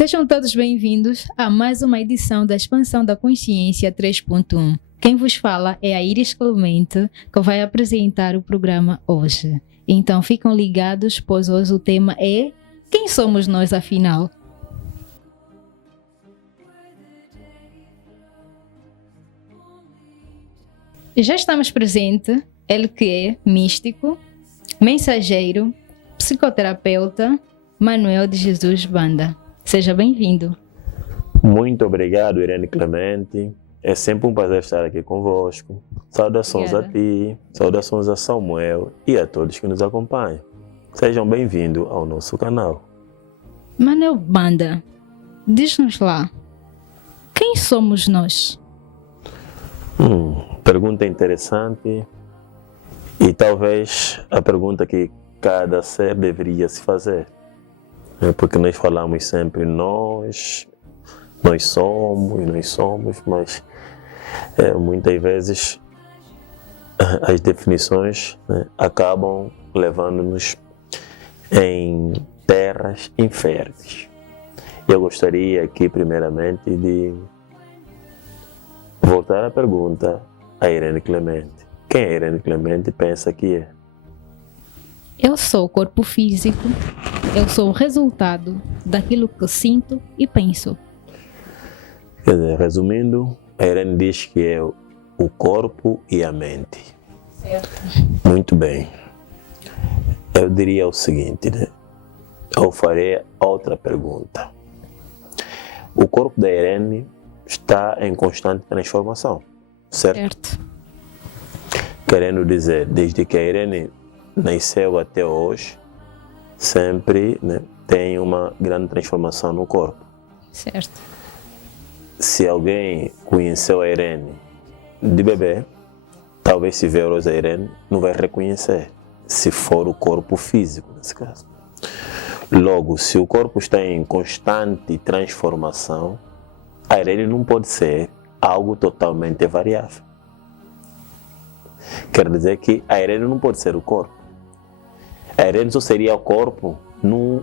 Sejam todos bem-vindos a mais uma edição da Expansão da Consciência 3.1. Quem vos fala é a Iris Clemente, que vai apresentar o programa hoje. Então ficam ligados, pois hoje o tema é: quem somos nós afinal? Já estamos presentes, ele que é místico, mensageiro, psicoterapeuta, Manuel de Jesus Banda. Seja bem-vindo. Muito obrigado, Irene Clemente. É sempre um prazer estar aqui convosco. Saudações a ti, saudações a Samuel e a todos que nos acompanham. Sejam bem-vindos ao nosso canal. Manuel Banda, diz-nos lá, quem somos nós? Pergunta interessante e talvez a pergunta que cada ser deveria se fazer. Porque nós falamos sempre nós somos, mas muitas vezes as definições acabam levando-nos em terras inférteis. Eu gostaria aqui primeiramente de voltar à pergunta a Irene Clemente. Quem a Irene Clemente pensa que é? Eu sou o corpo físico, eu sou o resultado daquilo que sinto e penso. Quer dizer, resumindo, a Irene diz que é o corpo e a mente. Certo. Muito bem. Eu diria o seguinte, eu farei outra pergunta. O corpo da Irene está em constante transformação, certo? Querendo dizer, desde que a Irene nasceu até hoje, sempre tem uma grande transformação no corpo. Certo. Se alguém conheceu a Irene de bebê, talvez se ver hoje a Irene, não vai reconhecer, se for o corpo físico, nesse caso. Logo, se o corpo está em constante transformação, a Irene não pode ser algo totalmente variável. Quer dizer que a Irene não pode ser o corpo. A Irene só seria o corpo num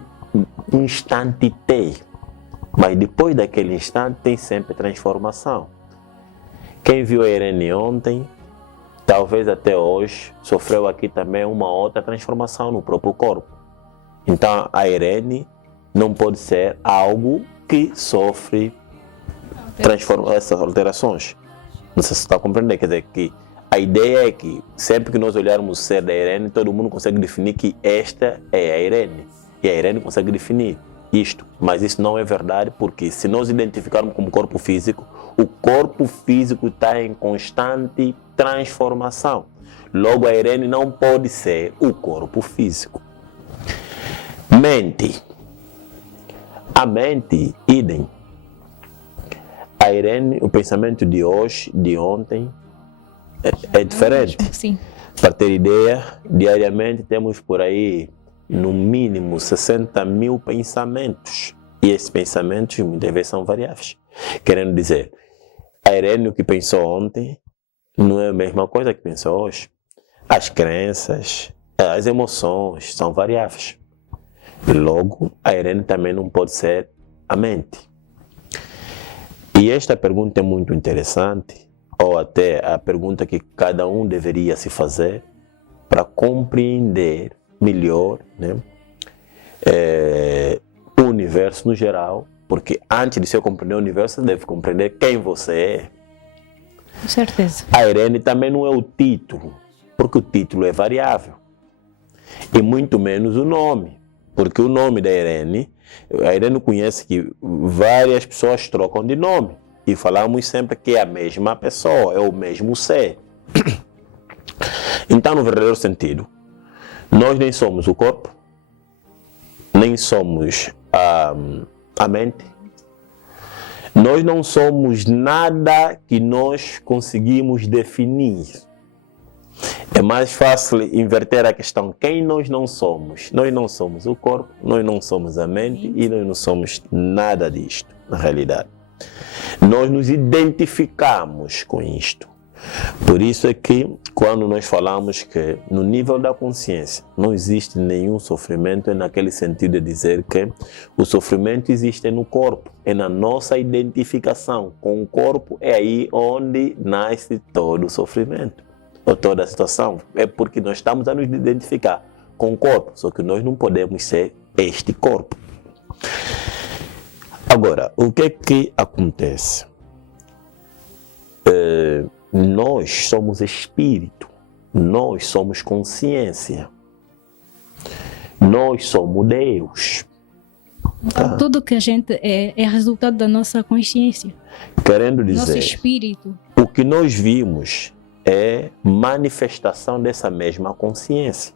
instante T. Mas depois daquele instante tem sempre transformação. Quem viu a Irene ontem, talvez até hoje, sofreu aqui também uma outra transformação no próprio corpo. Então a Irene não pode ser algo que sofre essas alterações. Não sei se você está compreendendo, quer dizer que a ideia é que sempre que nós olharmos o ser da Irene, todo mundo consegue definir que esta é a Irene. E a Irene consegue definir isto. Mas isso não é verdade, porque se nós identificarmos como corpo físico, o corpo físico está em constante transformação. Logo, a Irene não pode ser o corpo físico. Mente. A mente, idem. A Irene, o pensamento de hoje, de ontem, é diferente. Sim. Para ter ideia, diariamente temos por aí, no mínimo, 60 mil pensamentos. E esses pensamentos muitas vezes são variáveis. Querendo dizer, a Irene, o que pensou ontem, não é a mesma coisa que pensou hoje. As crenças, as emoções são variáveis. Logo, a Irene também não pode ser a mente. E esta pergunta é muito interessante, ou até a pergunta que cada um deveria se fazer para compreender melhor o universo no geral, porque antes de você compreender o universo, você deve compreender quem você é. Com certeza. A Irene também não é o título, porque o título é variável, e muito menos o nome, porque o nome da Irene, a Irene conhece que várias pessoas trocam de nome, e falamos sempre que é a mesma pessoa, é o mesmo ser. Então, no verdadeiro sentido, nós nem somos o corpo, nem somos a mente. Nós não somos nada que nós conseguimos definir. É mais fácil inverter a questão. Quem nós não somos? Nós não somos o corpo, nós não somos a mente e nós não somos nada disto, na realidade. Nós nos identificamos com isto. Por isso é que quando nós falamos que no nível da consciência não existe nenhum sofrimento, é naquele sentido de dizer que o sofrimento existe no corpo, é na nossa identificação com o corpo, é aí onde nasce todo o sofrimento, ou toda a situação. É porque nós estamos a nos identificar com o corpo, só que nós não podemos ser este corpo. Agora, o que é que acontece? Nós somos espírito, nós somos consciência, nós somos Deus. Então, tudo que a gente é resultado da nossa consciência. Querendo dizer, nosso espírito. O que nós vimos é manifestação dessa mesma consciência.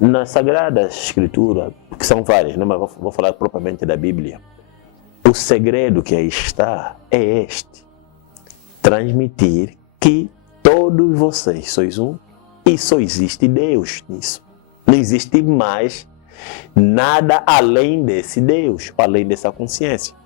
Na Sagrada Escritura, que são várias, né? Mas vou falar propriamente da Bíblia. O segredo que aí está é este: transmitir que todos vocês sois um e só existe Deus nisso. Não existe mais nada além desse Deus, além dessa consciência.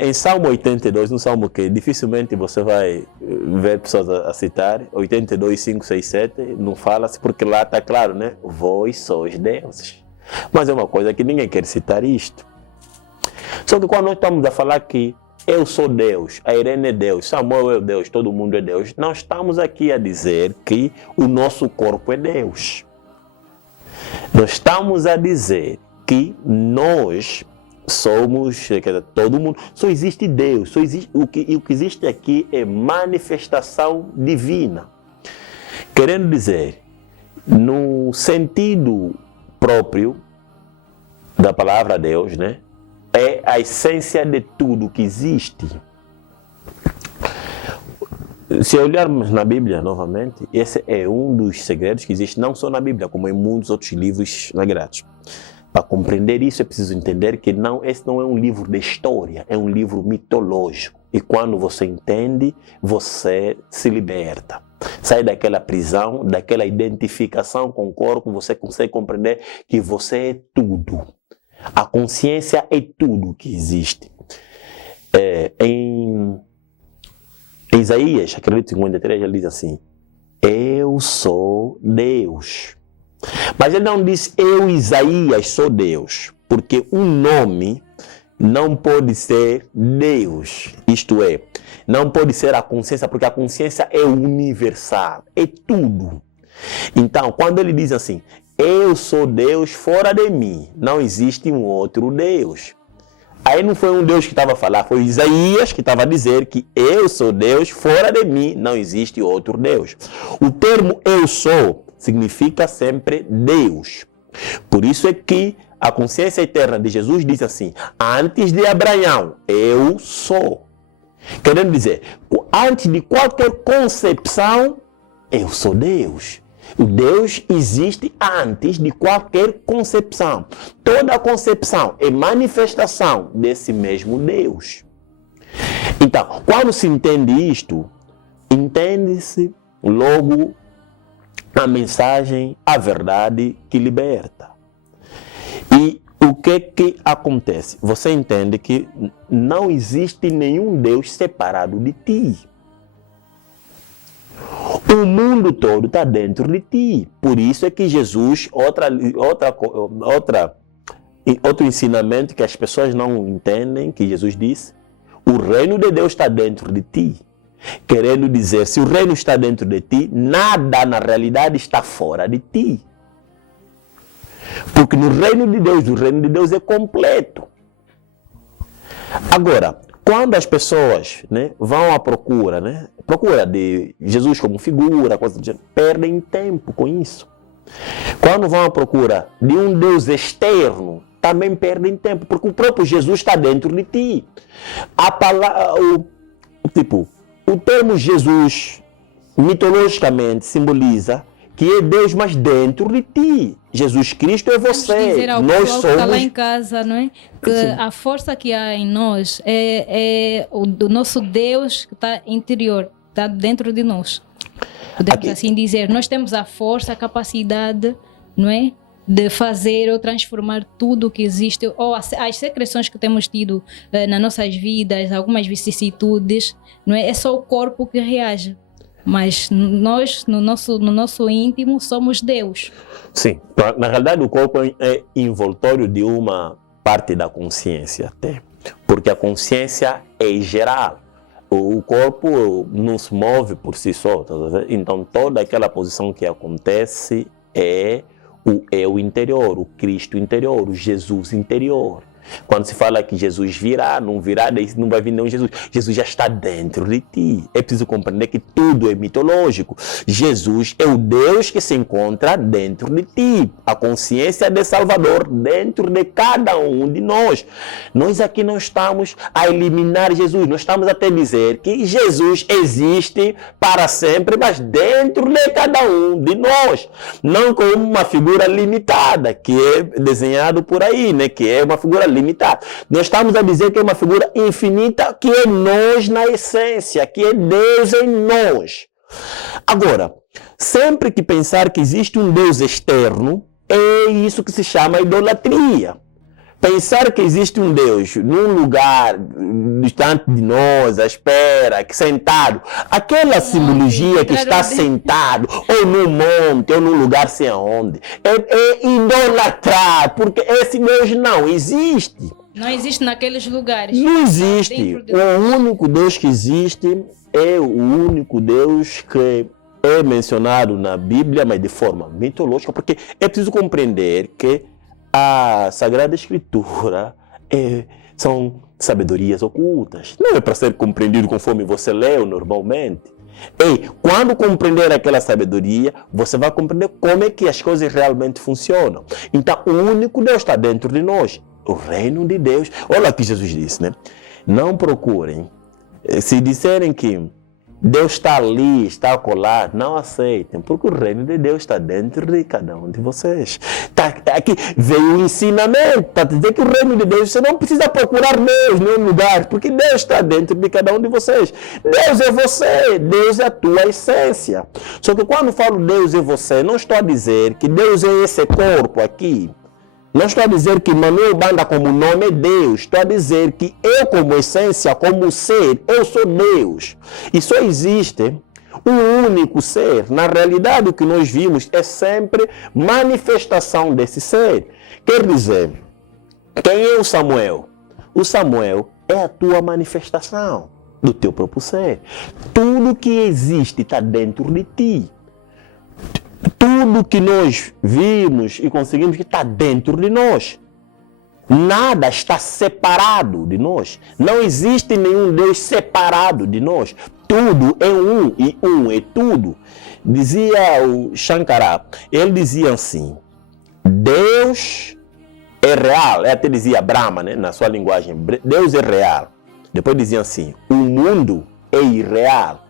Em Salmo 82, um salmo que dificilmente você vai ver pessoas a citar, 82, 5, 6, 7, não fala-se porque lá está claro, né? Vós sois deuses. Mas é uma coisa que ninguém quer citar isto. Só que quando nós estamos a falar que eu sou Deus, a Irene é Deus, Samuel é Deus, todo mundo é Deus, não estamos aqui a dizer que o nosso corpo é Deus. Nós estamos a dizer que nós somos, quer dizer, todo mundo, só existe Deus, só existe, o que existe aqui é manifestação divina. Querendo dizer, no sentido próprio da palavra Deus, né? É a essência de tudo que existe. Se olharmos na Bíblia novamente, esse é um dos segredos que existe não só na Bíblia, como em muitos outros livros sagrados. Para compreender isso é preciso entender que esse não é um livro de história, é um livro mitológico. E quando você entende, você se liberta. Sai daquela prisão, daquela identificação com o corpo, você consegue compreender que você é tudo. A consciência é tudo que existe. Em Isaías, acredito 53, ele diz assim: eu sou Deus. Mas ele não diz eu, Isaías, sou Deus, porque um nome não pode ser Deus, isto é, não pode ser a consciência, porque a consciência é universal, é tudo. Então, quando ele diz assim, eu sou Deus, fora de mim não existe um outro Deus. Aí não foi um Deus que estava a falar, foi Isaías que estava a dizer que eu sou Deus, fora de mim não existe outro Deus. O termo eu sou significa sempre Deus. Por isso é que a consciência eterna de Jesus diz assim, antes de Abraão, eu sou. Querendo dizer, antes de qualquer concepção, eu sou Deus. O Deus existe antes de qualquer concepção. Toda concepção é manifestação desse mesmo Deus. Então, quando se entende isto, entende-se logo a mensagem, a verdade que liberta. E o que acontece? Você entende que não existe nenhum Deus separado de ti. O mundo todo está dentro de ti. Por isso é que Jesus, outro ensinamento que as pessoas não entendem, que Jesus disse, o reino de Deus está dentro de ti. Querendo dizer, se o reino está dentro de ti, nada na realidade está fora de ti. Porque no reino de Deus, o reino de Deus é completo. Agora, quando as pessoas, né, vão à procura, né, procura de Jesus como figura, coisa do gênero, perdem tempo com isso. Quando vão à procura de um Deus externo, também perdem tempo, porque o próprio Jesus está dentro de ti. A palavra, o termo Jesus, mitologicamente, simboliza que é Deus, mas dentro de ti. Jesus Cristo é você. Dizer ao nós somos... que está lá em casa, não é? Que sim, a força que há em nós é o do nosso Deus que está interior, está dentro de nós. Podemos assim dizer. Nós temos a força, a capacidade, não é? de fazer ou transformar tudo o que existe, ou as secreções que temos tido nas nossas vidas, algumas vicissitudes, não é? É só o corpo que reage. Mas nós, no nosso íntimo, somos Deus. Sim, na realidade o corpo é envoltório de uma parte da consciência até, porque a consciência é geral. O corpo não se move por si só, tá vendo? Então toda aquela posição que acontece é o eu interior, o Cristo interior, o Jesus interior. Quando se fala que Jesus virá, não vai vir nenhum Jesus. Jesus já está dentro de ti. É preciso compreender que tudo é mitológico. Jesus é o Deus que se encontra dentro de ti. A consciência de Salvador dentro de cada um de nós. Nós aqui não estamos a eliminar Jesus. Nós estamos até a dizer que Jesus existe para sempre, mas dentro de cada um de nós. Não como uma figura limitada, que é desenhado por aí, né? Que é uma figura limitada. Nós estamos a dizer que é uma figura infinita, que é nós na essência, que é Deus em nós. Agora, sempre que pensar que existe um Deus externo, é isso que se chama idolatria. Pensar que existe um Deus num lugar distante de nós, à espera, sentado, aquela simbologia que está sentado, ou num monte, ou num lugar sem aonde, é idolatrar, porque esse Deus não existe. Não existe naqueles lugares. Não existe. O único Deus que existe é o único Deus que é mencionado na Bíblia, mas de forma mitológica, porque é preciso compreender que a Sagrada Escritura são sabedorias ocultas. Não é para ser compreendido conforme você lê normalmente. E quando compreender aquela sabedoria, você vai compreender como é que as coisas realmente funcionam. Então, o único Deus está dentro de nós. O reino de Deus. Olha o que Jesus disse, né? Não procurem. Se disserem que Deus está ali, está acolá, não aceitem, porque o reino de Deus está dentro de cada um de vocês. Aqui veio o ensinamento para dizer que o reino de Deus, você não precisa procurar Deus em nenhum lugar, porque Deus está dentro de cada um de vocês. Deus é você, Deus é a tua essência. Só que quando falo Deus é você, não estou a dizer que Deus é esse corpo aqui. Não estou a dizer que Manuel Banda como nome é Deus. Estou a dizer que eu como essência, como ser, eu sou Deus. E só existe um único ser. Na realidade, o que nós vimos é sempre manifestação desse ser. Quer dizer, quem é o Samuel? O Samuel é a tua manifestação do teu próprio ser. Tudo que existe está dentro de ti. Tudo que nós vimos e conseguimos que está dentro de nós. Nada está separado de nós. Não existe nenhum Deus separado de nós. Tudo é um e um é tudo. Dizia o Shankara, ele dizia assim, Deus é real. Ele até dizia Brahma, né, na sua linguagem, Deus é real. Depois dizia assim, o mundo é irreal.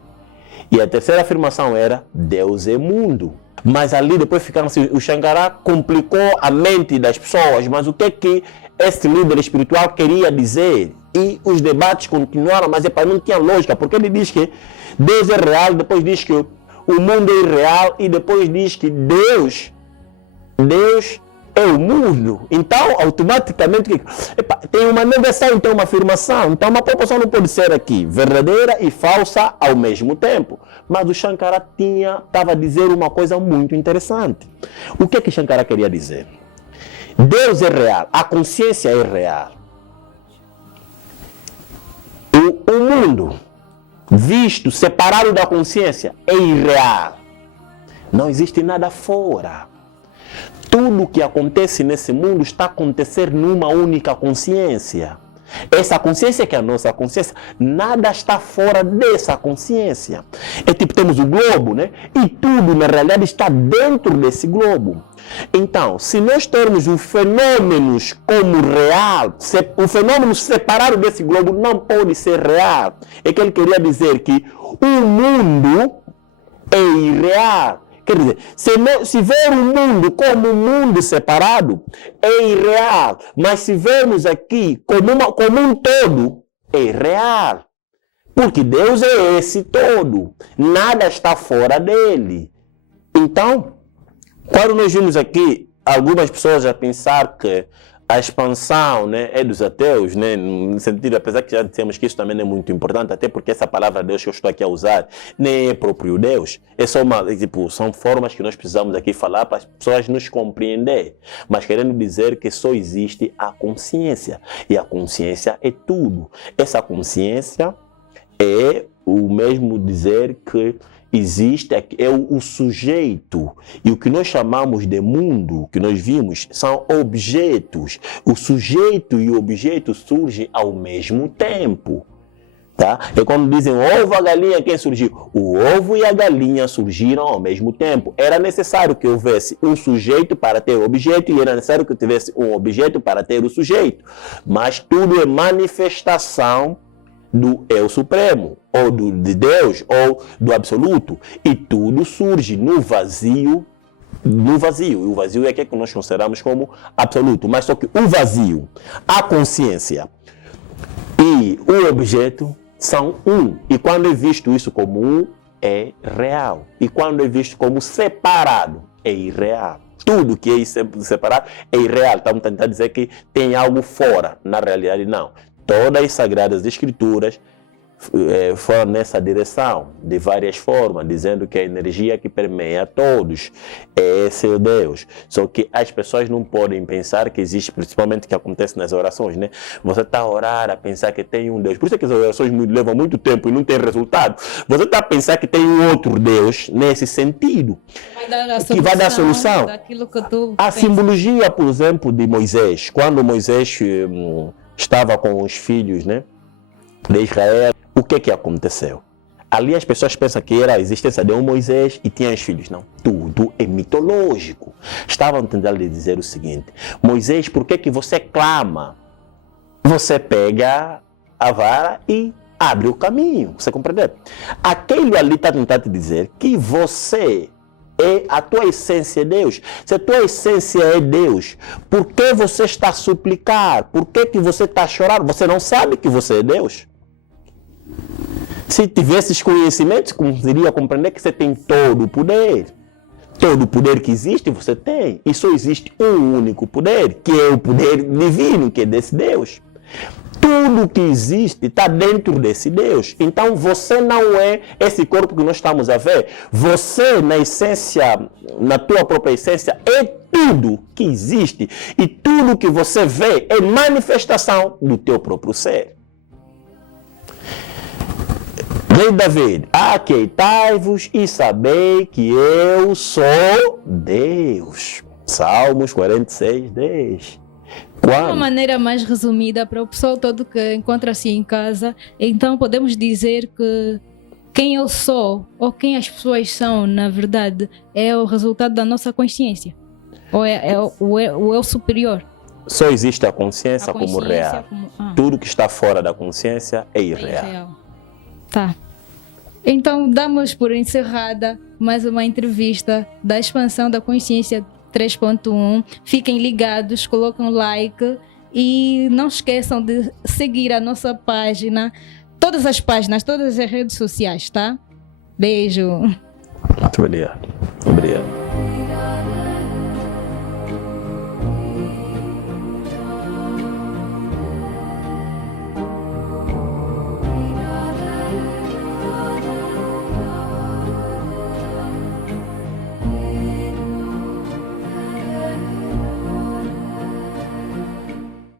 E a terceira afirmação era, Deus é mundo. Mas ali depois ficaram assim, o Shankara complicou a mente das pessoas, mas o que é que esse líder espiritual queria dizer? E os debates continuaram, mas não tinha lógica, porque ele diz que Deus é real, depois diz que o mundo é irreal, e depois diz que Deus é o mundo. Então, automaticamente, tem uma negação, tem uma afirmação. Então, uma proporção não pode ser aqui verdadeira e falsa ao mesmo tempo. Mas o Shankara estava a dizer uma coisa muito interessante. O que que Shankara queria dizer? Deus é real, a consciência é real. O mundo, visto, separado da consciência, é irreal. Não existe nada fora. Tudo que acontece nesse mundo está a acontecer numa única consciência. Essa consciência que é a nossa consciência, nada está fora dessa consciência. É tipo, temos o globo, né? E tudo, na realidade, está dentro desse globo. Então, se nós termos os fenômenos como real, o fenômeno separado desse globo não pode ser real. É que ele queria dizer que o mundo é irreal. Quer dizer, se ver o mundo como um mundo separado, é irreal. Mas se vermos aqui como um todo, é real. Porque Deus é esse todo. Nada está fora dele. Então, quando nós vimos aqui algumas pessoas a pensar que a expansão, né, é dos ateus, né, no sentido, apesar que já dissemos que isso também não é muito importante, até porque essa palavra Deus que eu estou aqui a usar nem é próprio Deus, é só são formas que nós precisamos aqui falar para as pessoas nos compreender, mas querendo dizer que só existe a consciência, e a consciência é tudo. Essa consciência é o mesmo dizer que existe, é o sujeito, e o que nós chamamos de mundo, que nós vimos, são objetos. O sujeito e o objeto surgem ao mesmo tempo. Tá? É quando dizem ovo, a galinha, quem surgiu? O ovo e a galinha surgiram ao mesmo tempo. Era necessário que houvesse um sujeito para ter o objeto, e era necessário que tivesse um objeto para ter o sujeito. Mas tudo é manifestação do Eu Supremo, ou de Deus, ou do Absoluto, e tudo surge no vazio, e o vazio é aquilo que nós consideramos como absoluto, mas só que o vazio, a consciência e o objeto são um, e quando é visto isso como um, é real, e quando é visto como separado, é irreal. Tudo que é separado é irreal. Estamos tentando dizer que tem algo fora, na realidade não. Todas as Sagradas Escrituras foram nessa direção, de várias formas, dizendo que a energia que permeia todos é esse o Deus. Só que as pessoas não podem pensar que existe, principalmente o que acontece nas orações, né? Você está a orar, a pensar que tem um Deus. Por isso é que as orações levam muito tempo e não tem resultado. Você está a pensar que tem um outro Deus nesse sentido, que vai dar a solução. A simbologia, por exemplo, de Moisés, quando Moisés estava com os filhos, né, de Israel, o que aconteceu? Ali as pessoas pensam que era a existência de um Moisés e tinha os filhos. Não, tudo é mitológico. Estavam tentando lhe dizer o seguinte: Moisés, por que você clama? Você pega a vara e abre o caminho. Você compreendeu? Aquele ali está tentando te dizer que você é a tua essência é Deus. Se a tua essência é Deus, por que você está a suplicar? Por que você está a chorar? Você não sabe que você é Deus? Se tivesses conhecimento, conseguiria compreender que você tem todo o poder. Todo o poder que existe, você tem. E só existe um único poder, que é o poder divino, que é desse Deus. Tudo que existe está dentro desse Deus. Então você não é esse corpo que nós estamos a ver. Você, na essência, na tua própria essência, é tudo que existe. E tudo que você vê é manifestação do teu próprio ser. Rei David, aquietai-vos e sabei que eu sou Deus. Salmos 46, 10. De uma maneira mais resumida, para o pessoal todo que encontra-se em casa, então podemos dizer que quem eu sou, ou quem as pessoas são, na verdade, é o resultado da nossa consciência. Ou é o eu superior. Só existe a consciência como real. Tudo que está fora da consciência é irreal. É irreal. Tá. Então, damos por encerrada mais uma entrevista da expansão da consciência 3.1. Fiquem ligados, coloquem um like e não esqueçam de seguir a nossa página, todas as páginas, todas as redes sociais, tá? Beijo. Muito obrigado. Obrigado.